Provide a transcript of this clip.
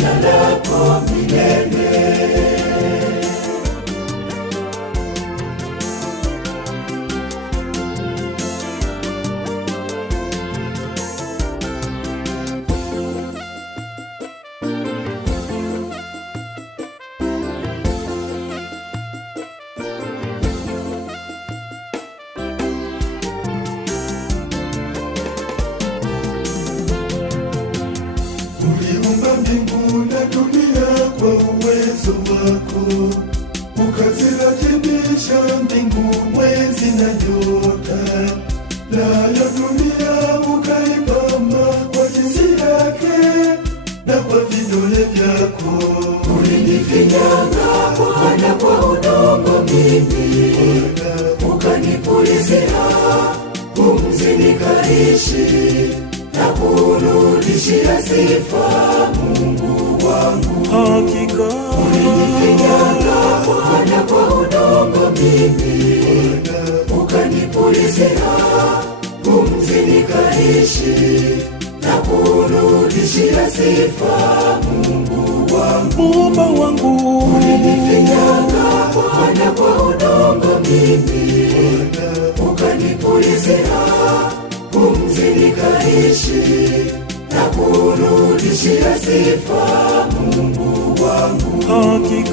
jina lako milele. Uliumba mbingu na dunia kwa uwezo wako, ukaziratibisha mbingu, mwezi na nyota, nayo dunia ukaipamba kwa jinsi yake na kwa vidole vyako. Ulinifinyanga Bwana kwa udongo mimi, ukanipulizia pumzi nikaishi, na kurudishia sifa Mungu wangu. Hakika ulinifinyanga Bwana kwa udongo mimi, ukanipulizia pumzi nikaishi, na kurudishia sifa Mungu wangu. Muumba wangu, ulinifinyanga Bwana kwa udongo mimi, ukanipulizia pumzi nikaishi, na kurudishia sifa Mungu wangu. hakika